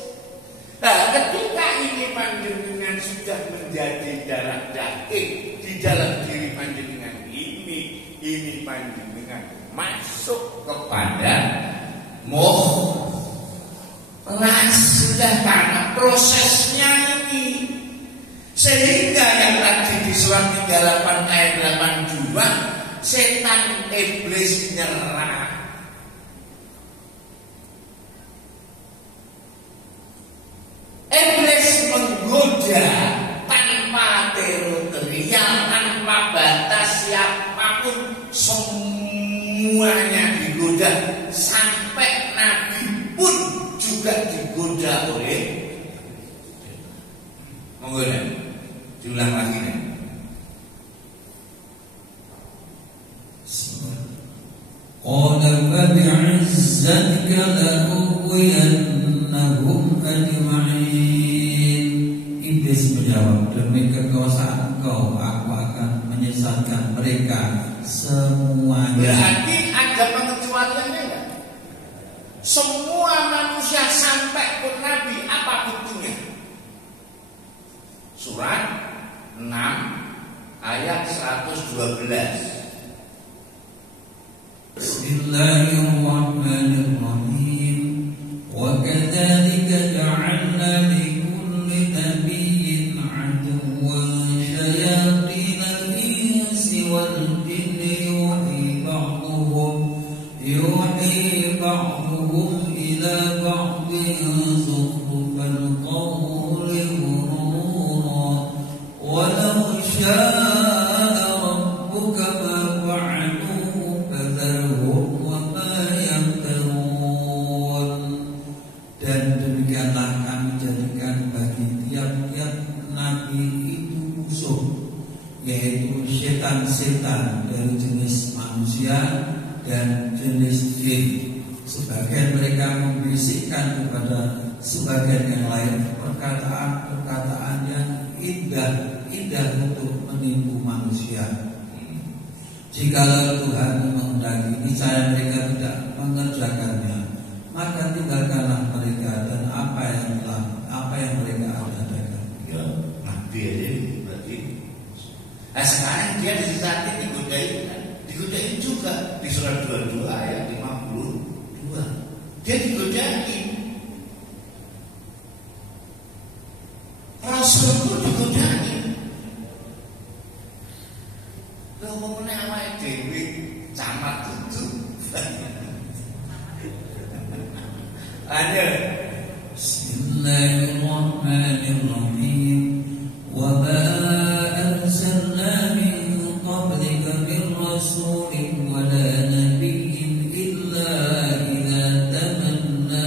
Nah, ketika ini panjenengan sudah menjadi darah daging di dalam diri panjenengan ini panjenengan masuk kepada mukhlas, sudah karena prosesnya ini. Sehingga yang tadi di surat 38 ayat 82, setan iblis nyerah. Iblis menggoda tanpa teritorial, tanpa batas siapapun, semuanya digoda. Sampai Nabi pun juga digoda oleh menggoda. Diulang lagi nih. Qala fabi'izzatika la'ughwiyannahum ajma'in. Iblis menjawab, demi kekuasaan Engkau aku akan menyesatkan mereka semuanya. Berarti ada pengecualiannya enggak? Semua manusia sampai pun Nabi, apa buktinya? Surat 6 ayat 112. Bismillahirrahmanirrahim. Wa kadzalika ja'alna likulli nabiyyin 'aduwwan syayatinal insi wal jinni yuhi ba'duhum ila ba'din zukhrufal qawli ghurura walau syaa rabbuka ma fa'aluhu fadharhum wa ma yaftarun. Dan demikianlah kami jadikan bagi tiap-tiap nabi itu musuh, yaitu setan-setan dari jenis manusia dan jenis jin. Sebagian mereka membisikkan kepada sebagian yang lain perkataan-perkataan yang indah untuk menipu manusia. Jikalau Tuhan menghendaki, niscaya mereka tidak mengerjakannya, maka tinggalkanlah mereka dan apa yang mereka adakan. Ya, Nabi aja berarti. Nah sekarang dia disesatkan, digodain juga di surat 22 ayat 52. Dia digodain. Rasul pun digodain. Lo mau menawai dewi camat itu. Ada. Bismillahirrahmanirrahim. Wa ma arsalna min qablika min rasulin wa la nabiyyin illa idza tamanna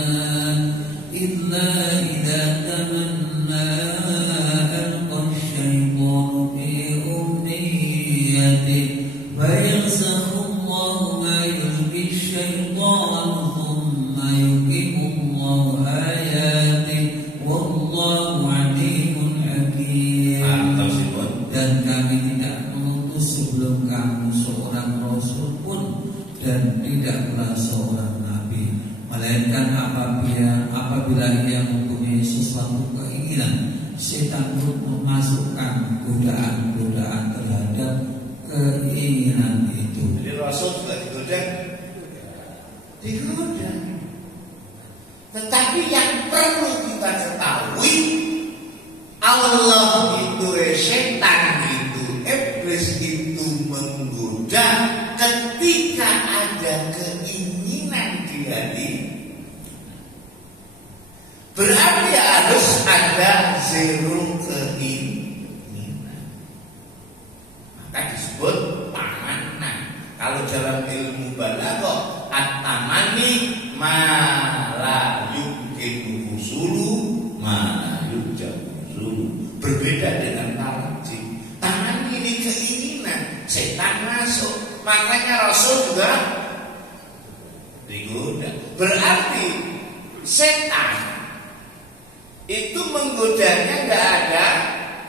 alqa asy-syaitanu fi umniyatihi fa yansakhu Allahu ma yulqi asy-syaitanu thumma yuqimu Allahu ayatihi wallahu alimun hakim. Dan kami tidak mengutus sebelum kamu seorang rasul pun dan tidak pula seorang nabi, melainkan apabila ia mempunyai sesuatu keinginan, setan pun memasukkan godaan-godaan terhadap keinginan itu. Jadi Rasul juga digoda. Tetapi yang perlu kita ketahui, Allah itu, setan itu, iblis itu menggoda ketika ada keinginan di hati. Berarti harus ada zero keinginan. Maka disebut tamanna. Kalau dalam ilmu balaghah, at-tamanni ma la yumkin husulu ma la yurja husulu. Berbeda dengan tarjih. Tamanni ini keinginan, setan masuk. Makanya Rasul juga digoda. Berarti setan itu menggodanya enggak ada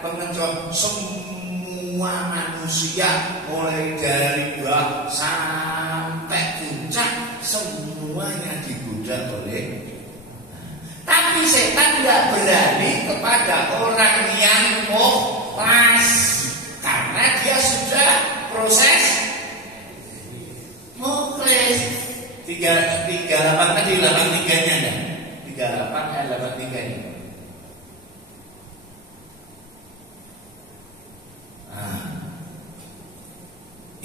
pengecualian. Semua manusia mulai dari bawah sampai puncak semuanya digoda oleh. Tapi setan tidak berani kepada orang yang mukhlas karena dia sudah proses mukhlas. 38 tadi 83-nya kan? 38 ayat 83-nya.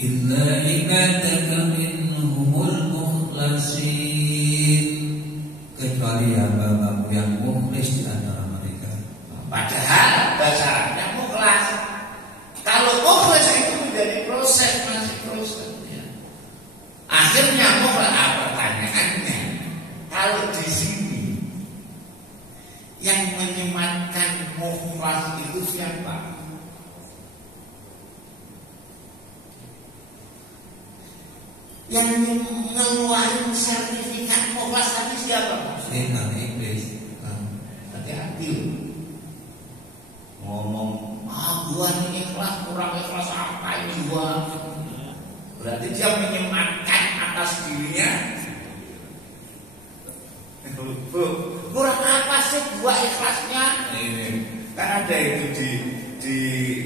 Illa ibadaka minhumul mukhlasin, kecuali hamba-hamba yang mukhlis di antara mereka. Padahal dasarnya mukhlas. Kalau mukhlas itu menjadi proses, masih proses ya. Akhirnya mukhlas, pertanyaannya, kalau di sini yang menyematkan mukhlas itu siapa? Yang ngeluarin sertifikat mukhlas tadi siapa? Setan iblis. Hati-hati ngomong gua ini ikhlas, kurang ikhlas apa ini gua. Berarti dia menyematkan atas dirinya. Kurang apa sih gua ikhlasnya? Ini kan ada itu di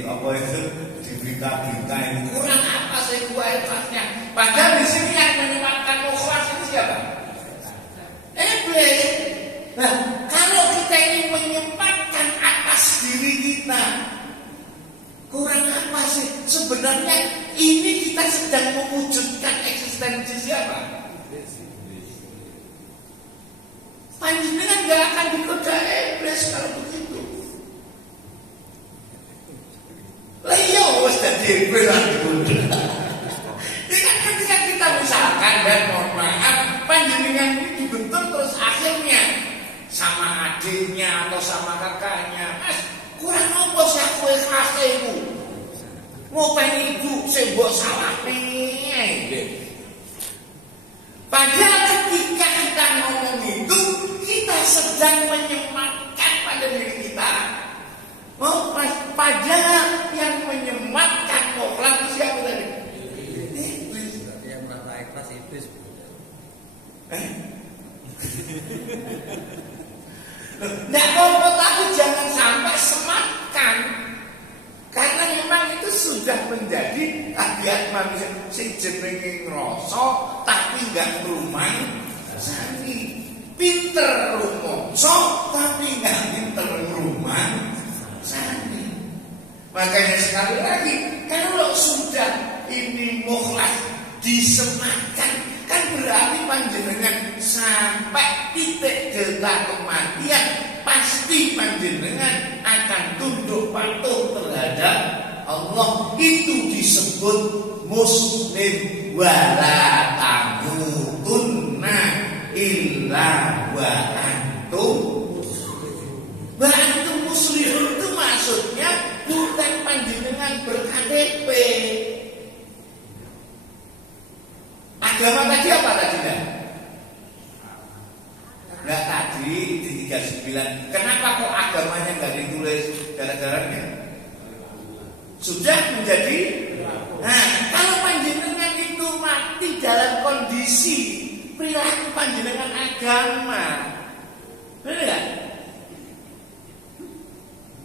apa itu di berita-berita ini. Kurang apa sih gua ikhlasnya? Padahal di sini yang menyematkan ikhlas itu siapa? Iblis. Nah, kalau kita ini menyempatkan atas diri kita, kurang apa sih? Sebenarnya ini kita sedang mewujudkan eksistensi siapa? Panjenengan gak akan digoda iblis kalau begitu. Lah iya wis dadi iblis lan digoda. Ini ketika kita misalkan dan mohon maaf panjenengan ini dibentuk terus akhirnya sama adiknya atau sama kakaknya, Mas kurang apa sih aku ikhlas ibu? Ngopeni ibu sing mbok salahne. Padahal ketika kita ngomong itu, kita sedang menyematkan pada diri kita. Oh, padahal yang menyematkan ikhlas itu siapa tadi? Iblis. Yang merasa ikhlas iblis. Nggak apa-apa, tapi jangan sampai sematkan. Karena memang itu sudah menjadi tabiat manusia. Si jenenge ngrasa tapi nggak ngruman sani. Pinter rumongso tapi nggak pinter ngruman sani. Makanya sekali lagi, kalau sudah ini mukhlas disematkan, kan berarti panjenengan sampai titik delta kematian pasti panjenengan akan tunduk patuh terhadap Allah. Itu disebut muslim. Wala tamutunna illa wa antum muslim. Itu maksudnya bukan panjenengan ber-KTP. Agama tadi apa tadi? Nah tadi di 39. Kenapa kok agamanya nggak ditulis gara-garanya? Sudah menjadi. Nah kalau panjenengan itu mati dalam kondisi perilaku panjenengan agama, benar nggak?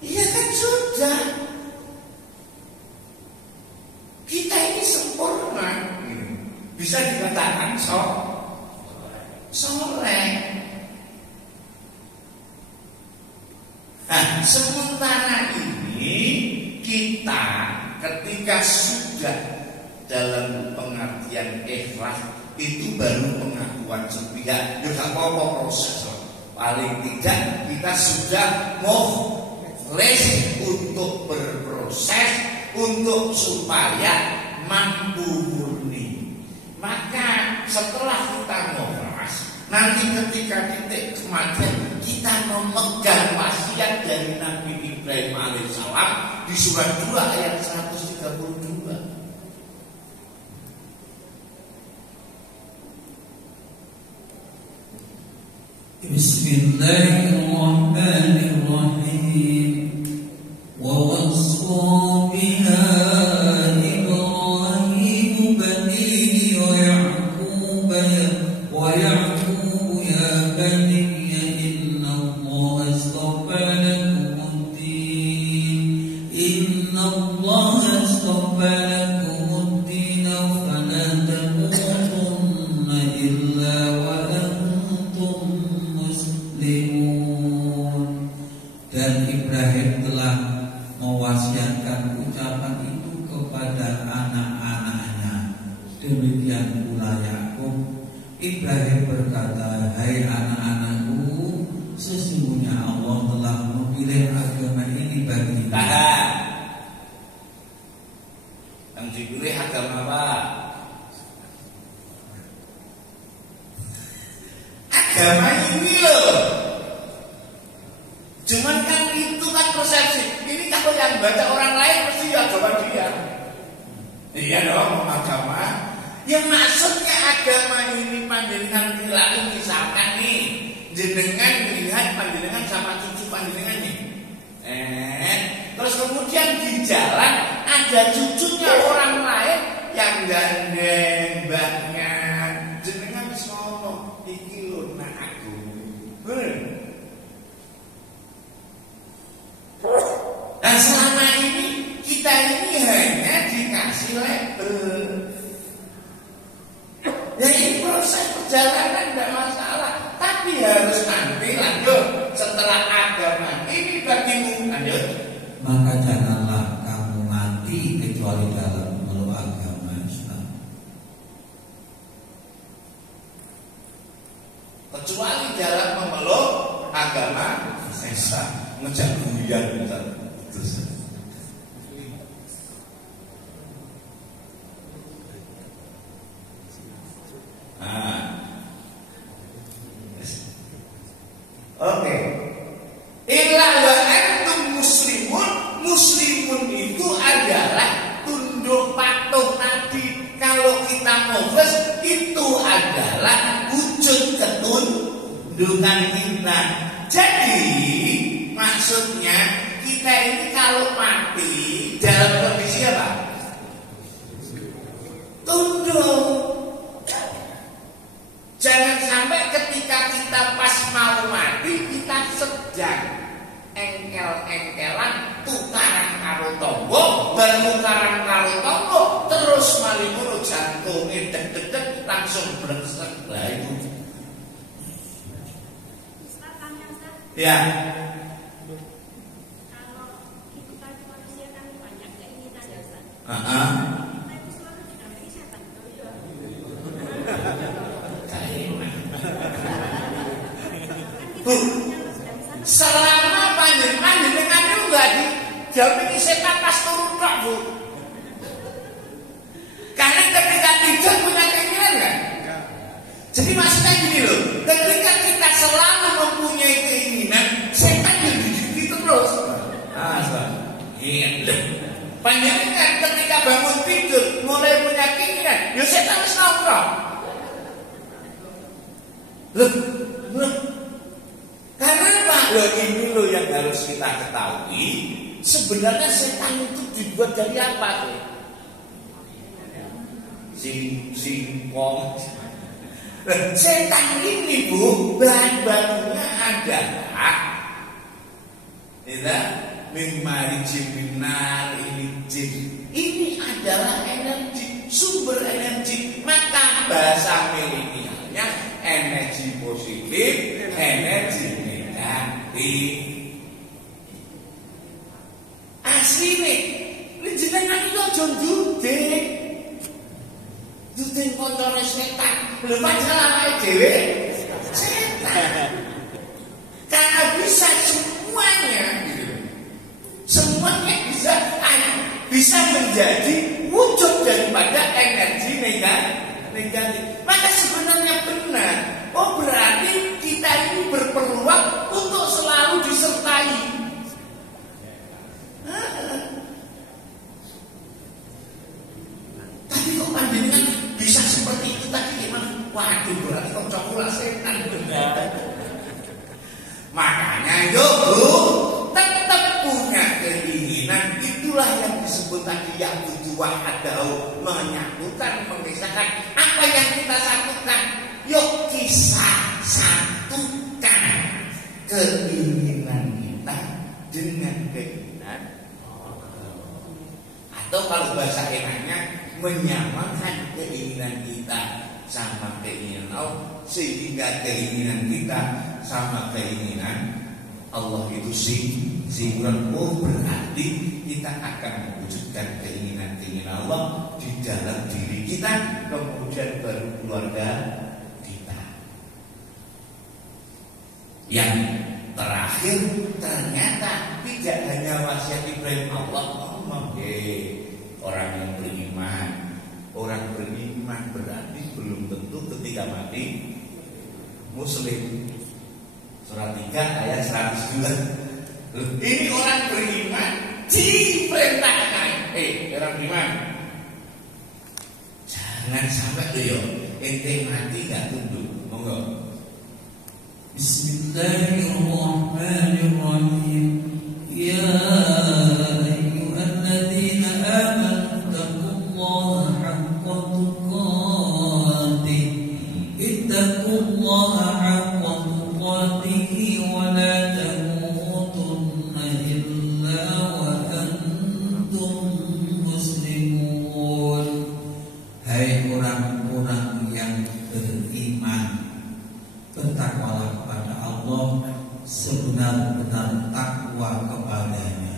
Iya kan sudah. Kita ini sempurna. Bisa dikatakan soleh. Nah, sementara ini kita ketika sudah dalam pengertian ikhlas itu baru pengakuan sepihak. Ya gak apa-apa proses. Paling tidak kita sudah mukhlis untuk berproses untuk supaya mampu murni. Maka setelah kita mukhlas, nanti ketika titik kematian kita memegang wasiat dari Nabi Ibrahim alaihissalam di surat 2 ayat 132. Bismillahirrahmanirrahim. Wa wasfa biha Ibrahim banihi wa Ya'qub ya baniya inna Allah astafa lakum ad-din fala tamutunna illa wa antum muslimun. Dan Ibrahim telah mewasiatkan ucapan itu kepada anak-anaknya. Demikian pula Yakub. Ibrahim berkata, hai anak-anakku, sesungguhnya Allah telah memilih agama ini bagi kita. Yang dipilih agama apa? Agama ini loh. Cuman kan itu kan persepsi. Ini kalau yang baca orang lain mesti agama dia. Iya dong, agama. Yang maksudnya agama ini panjenengan dilaku, misalkan nih jenengan melihat panjenengan sama cucu panjenengan nih, terus kemudian di jalan ada cucunya orang lain yang gandeng mbaknya, jenengan ngomong iki lho nak aku. Dan selama ini kita ini hanya dikasih label. Ya ini proses perjalanan tidak masalah, tapi harus nanti lanjut setelah agama ini bagimu lanjut. Maka janganlah kamu mati kecuali dalam memeluk agama Islam. Kecuali dalam memeluk agama Islam. Ngejak buyan terus. Oke. Illa wa antum muslimun. Muslimun itu adalah tunduk patuh Nabi. Kalau kita mukhlis itu adalah wujud ketundukan kita. Jadi maksudnya kita ini kalau mati dalam kondisi apa? Tunduk. Jangan sampai ketika kita pas mau mati kita sedang engkel-engkelan tukaran karo tonggo, bertukaran karo tonggo, terus malimu jantungnya deg-deg langsung bersek lah itu. Ya. Kalau kita manusia kan banyak keinginan ya Ustaz. Kita itu selalu didampingi setan. Selama panjenengan itu enggak didampingi setan pas turun tok, Bu. Karena ketika tidur punya keinginan enggak? Jadi maksudnya gini loh, ketika kita selalu mempunyai keinginan, setan yang dididik terus. Iya. Panjenengan ketika bangun tidur mulai punya keinginan, ya setan harus nongkrong. Loh. Karena apa? Loh ini loh yang harus kita ketahui. Sebenarnya setan itu dibuat dari apa? Singkong. Setan ini Bu, bahan bakunya adalah mimari jiminar ini jin. Ini adalah energi, sumber energi. Maka bahasa milenialnya energi positif, energi negatif. Asli nih, ini jenengan itu aja njuding. Njuding koncone setan. Belum padahal awake dhewe setan. Karena bisa semuanya gitu. Semuanya bisa menjadi wujud daripada energi negatif. Maka sebenarnya benar. Oh berarti kita ini berpeluang untuk selalu disertai. Tapi kok panjenengan bisa seperti itu tadi gimana? Waduh berarti kok cokula setan benar. Makanya yo Bu, tetap punya keinginan. Itulah yang disebut tadi yang tujuan adau, menyatukan, mengisahkan apa yang kita satukan. Yuk kisah satukan keinginan kita dengan keinginan atau kalau bahasa enaknya menyamakan keinginan kita sama keinginan Allah, sehingga keinginan kita sama keinginan Allah itu singkat. Oh berarti kita akan mewujudkan keinginan Allah di dalam diri kita, kemudian baru keluarga kita. Yang terakhir ternyata tidak hanya wasiat Ibrahim Allah ngomong, orang yang beriman. Orang beriman berarti belum tentu ketika mati Muslim. Surat 3 ayat 102. Ini orang beriman diperintahkan. Orang beriman, Jangan sampai tuh yo ente mati gak tunduk. Monggo. Bismillahirrahmanirrahim. Ya ayyuhalladzina amanu taqullaha haqqa tuqatih. Ittaqullaha haqqa tuqatih wa la tamutunna illa wa antum muslimun. Hai orang-orang yang beriman, bertakwalah kepada Allah sebenar-benar takwa kepadanya,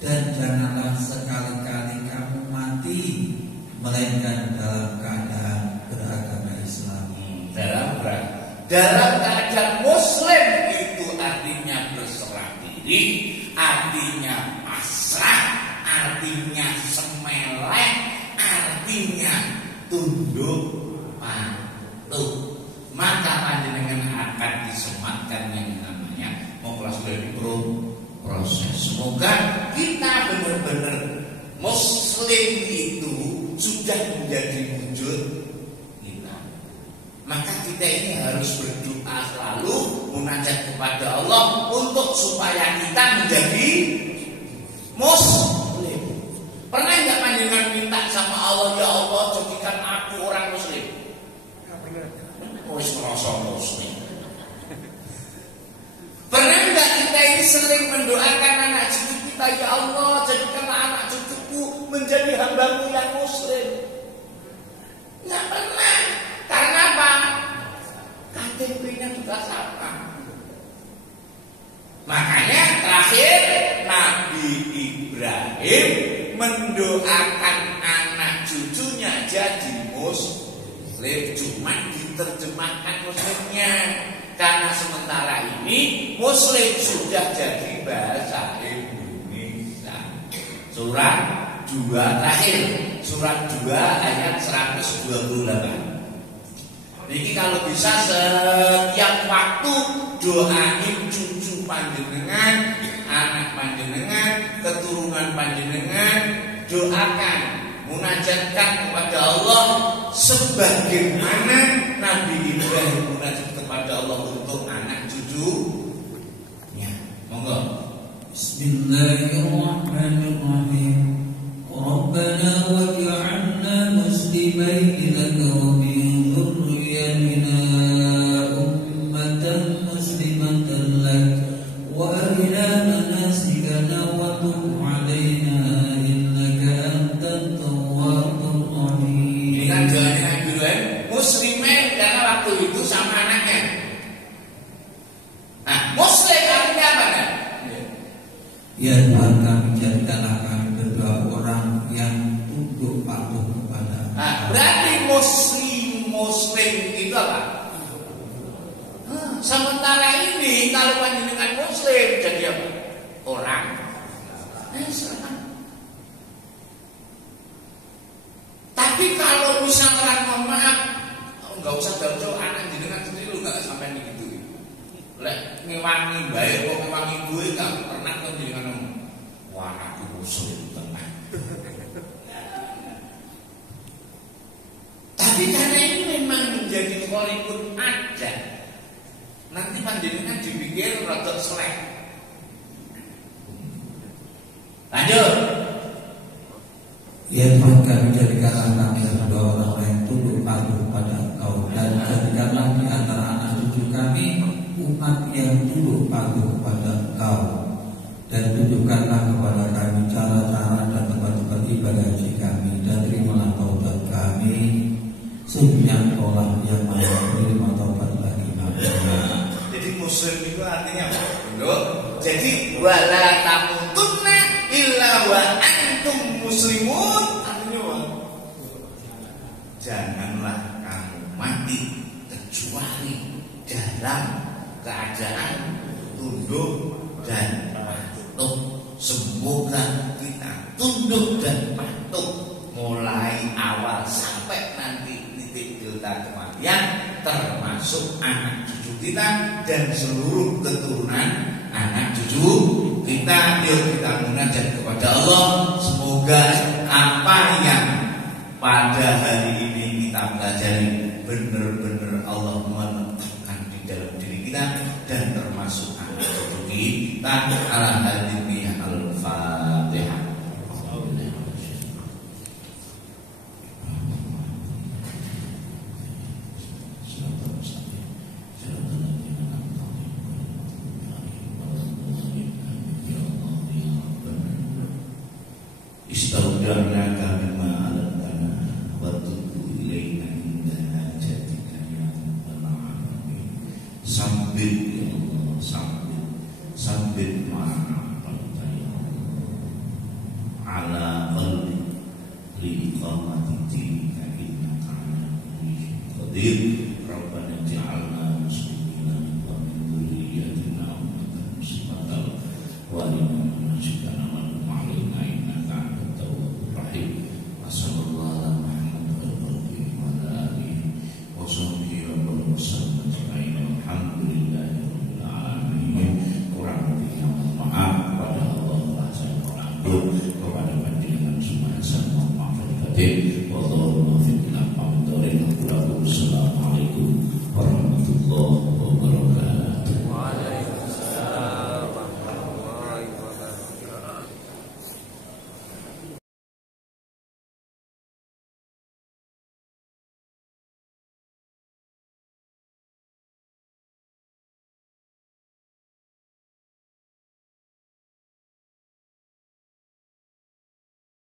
dan janganlah sekali-kali kamu mati melainkan dalam keadaan beragama Islam. Dalam keadaan Muslim itu artinya berserah diri, artinya pasrah, artinya semeleh, artinya tunduk patuh. Maka panjenengan akan disematkan yang namanya kelas dari proses. Semoga kita benar-benar Muslim itu sudah menjadi wujud kita. Maka kita ini harus berdoa selalu, munajat kepada Allah untuk supaya kita menjadi Muslim. Pernah nggak panjenengan minta sama Allah, ya Allah jadikan aku orang Muslim? Wis merasa Muslim. Pernah enggak kita ini sering mendoakan anak cucu kita, ya Allah jadikanlah anak cucuku menjadi hamba-Mu yang Muslim? Enggak pernah. Karena apa? KTP-nya juga sama. Makanya terakhir Nabi Ibrahim mendoakan anak cucunya jadi Muslim. Cuma diterjemahkan Muslimnya, karena sementara ini Muslim sudah jadi bahasa Indonesia. Surat 2 terakhir, surat 2 ayat 128. Jadi kalau bisa setiap waktu doain cucu panjenengan, anak panjenengan, keturunan panjenengan, doakan, munajatkan kepada Allah sebagaimana Nabi Ibrahim munajat kepada Allah untuk anak cucunya. Monggo. Bismillahirrahmanirrahim. Rabbana waj'alna muslimaini laka wa min dhurriyyatina ummatan muslimatan lak wa arina manasikana wa tub 'alaina innaka antat tawwabur rahim. Ini kan doanya Nabi Ibrahim muslimin karena waktu itu sama anaknya. Nah, Muslim artinya apa kan? Ya Tuhan kami, jadikanlah kami berdua orang yang tunduk patuh kepada. Nah, berarti Muslim itu apa? Sementara ini kalau panjenengan Muslim jadi apa? Orang Islam. Tapi kalau misalkan maaf, nggak usah jauh-jauh anak jenengan sendiri lu nggak sampai gitu. Lek ngewangi bae kok ngewangi gue nggak pernah kan jenengan ngomong, wah aku Muslim tenan. Tapi karena ini memang menjadi kholifun aja, nanti panjenengan dipikir rada selek. Lanjut. Ya Tuhan kami, jadikanlah kami berdua orang yang tunduk patuh pada Engkau, dan jadikanlah di antara anak cucu kami umat yang tunduk patuh kepada Engkau, dan tunjukkanlah kepada kami cara-cara dan tempat-tempat ibadah haji kami, dan terimalah taubat kami. Sungguhnya Engkau lah yang Maha menerima taubat bagi hamba. Jadi Muslim itu artinya apa? Jadi wala tamutunna illa wa antum muslimun. Artinya apa? Janganlah kamu mati kecuali dalam keadaan tunduk dan patuh. Semoga kita tunduk dan patuh mulai awal sampai nanti titik delta kematian, termasuk anak cucu kita dan seluruh keturunan anak cucu kita. Yuk kita munajat kepada Allah, semoga apa yang pada hari ini kita pelajari benar-benar Allah menetapkan di dalam diri kita dan termasuk anak cucu kita. Ala hadini al-Fatihah. Istaudarnaka bima alamtana wa tubu ilaina inda hajatina ya rabbal alamin. Sambit ya Allah, sambit ma'ana ya Allah ala qalbi liqamati dinika innaka ala kulli syai'in qadir. Rabbana ja'alna